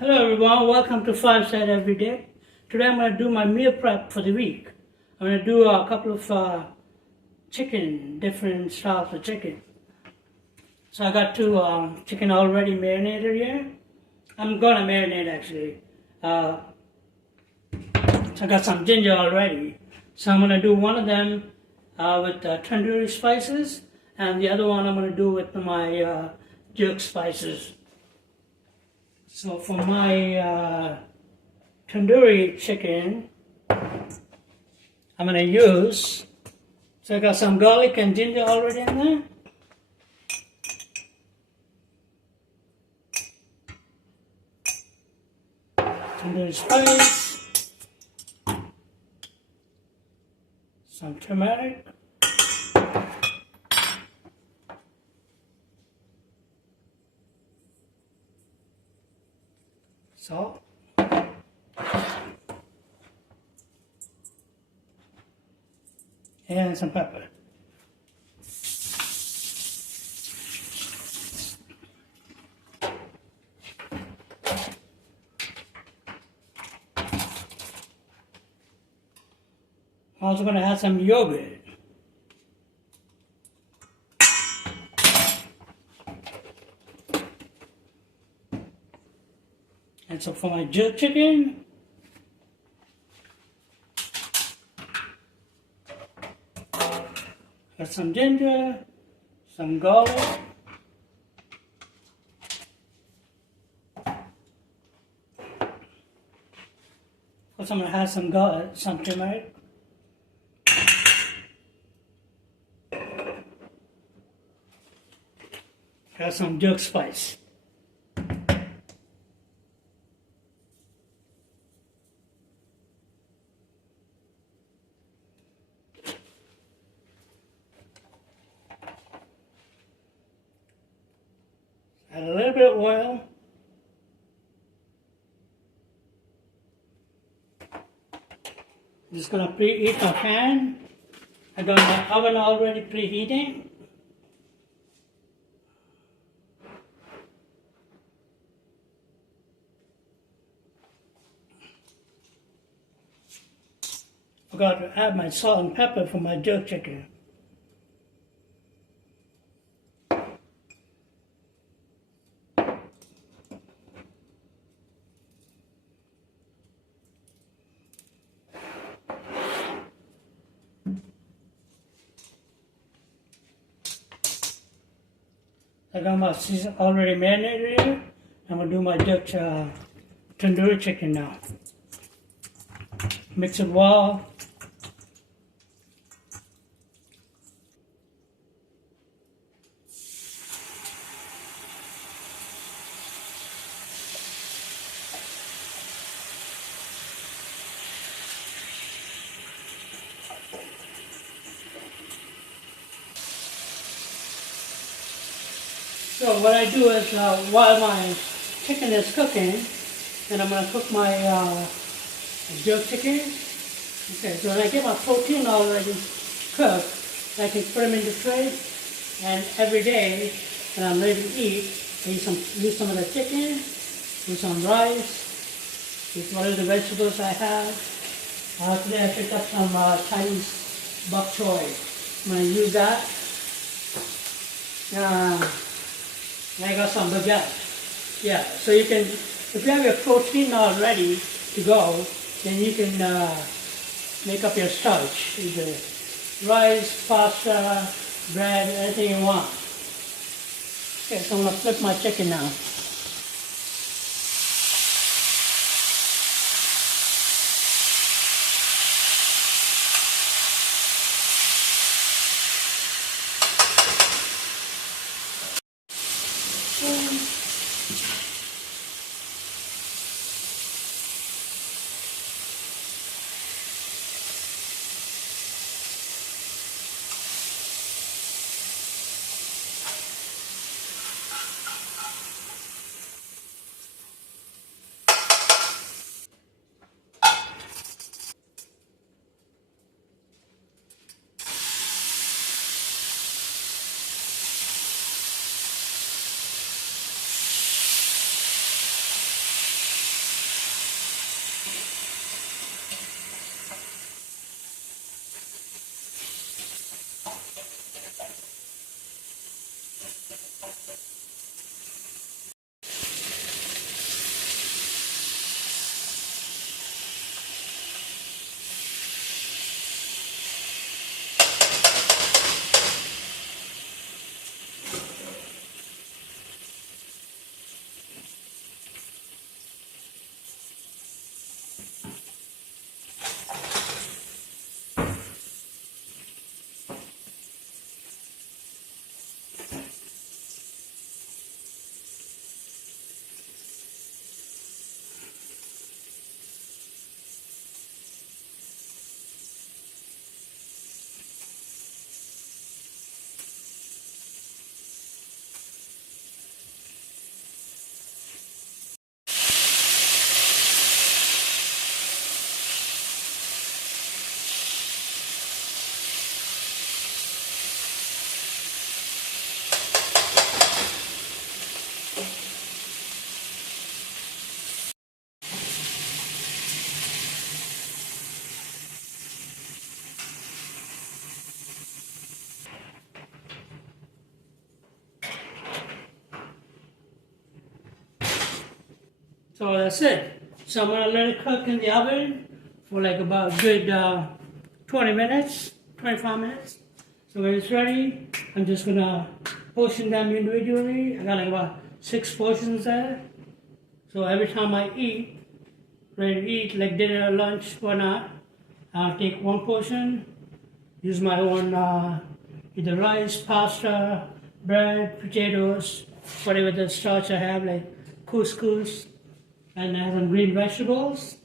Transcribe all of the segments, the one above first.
Hello everyone, welcome to Fiveset Every Day. Today I'm going to do my meal prep for the week. I'm going to do a couple of different styles of chicken. So I got two chicken already marinated here. I'm going to marinate actually. So I got some ginger already. So I'm going to do one of them with tandoori spices, and the other one I'm going to do with my jerk spices. So for my tandoori chicken, I'm going to use, so I got some garlic and ginger already in there. Tandoori spice, some turmeric, salt, and some pepper. I'm also going to add some yogurt. And so for my jerk chicken, got some ginger, some garlic, also I'm going to add some garlic, some turmeric, got some jerk spice. Add a little bit of oil. I'm just going to preheat my pan. I got my oven already preheating. Forgot to add my salt and pepper for my jerk chicken. I got my season already marinated here. I'm going to do my Dutch tandoori chicken now. Mix it well. So what I do is while my chicken is cooking, and I'm going to cook my jerk chicken. Okay, so when I get my protein already cooked, I can put them in the tray, and every day when I'm ready to eat, I use some of the chicken, use some rice, use whatever the vegetables I have. Today I picked up some Chinese bok choy. I'm going to use that. I got some baguette. Yeah, so you can, if you have your protein all ready to go, then you can make up your starch, either rice, pasta, bread, anything you want. Okay, so I'm going to flip my chicken now. So that's it. So I'm gonna let it cook in the oven for like about a good 20 minutes, 25 minutes. So when it's ready, I'm just gonna portion them individually. I got like about 6 portions there. So every time I eat, ready to eat, like dinner, lunch, whatnot, I'll take 1 portion, use my own either rice, pasta, bread, potatoes, whatever the starch I have, like couscous, and I have some green vegetables.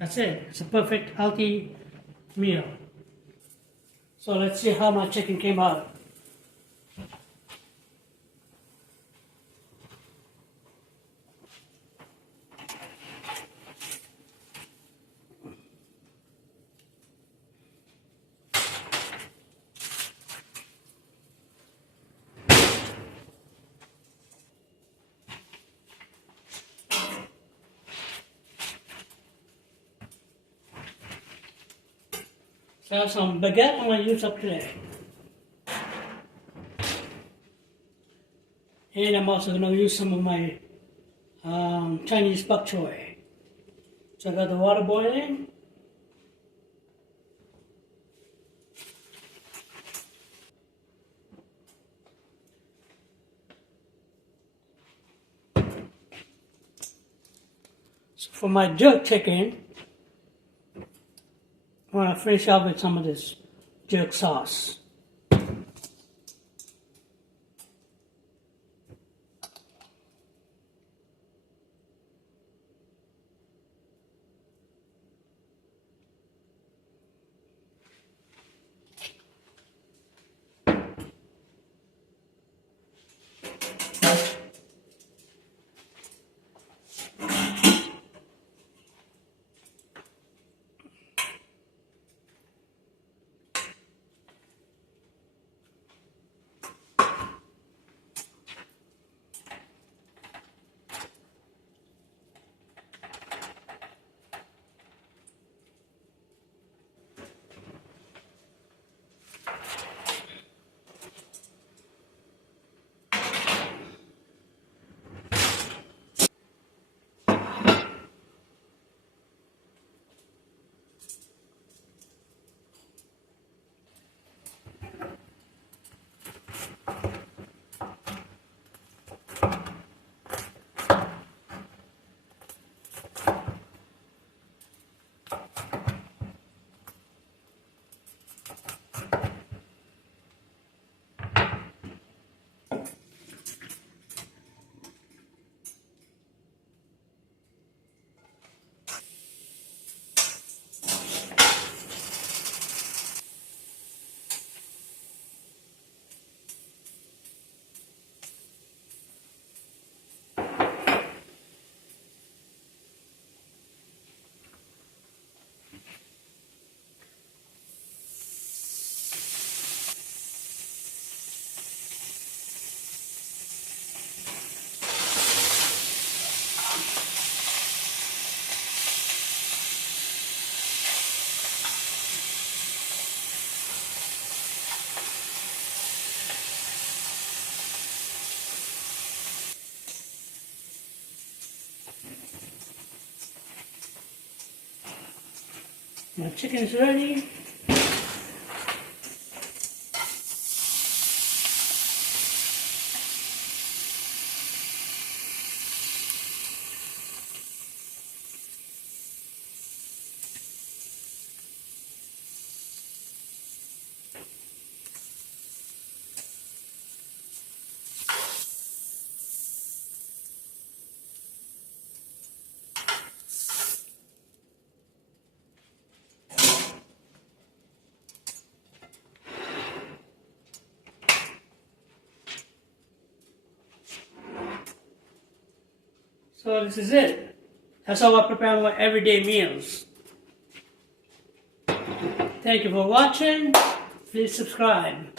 That's it. It's a perfect, healthy meal. So let's see how my chicken came out. So I have some baguette I'm going to use up today. And I'm also going to use some of my Chinese bok choy. So I got the water boiling. So for my jerk chicken, I'm going to finish off with some of this jerk sauce. My chicken's ready. So this is it. That's how I prepare my everyday meals. Thank you for watching. Please subscribe.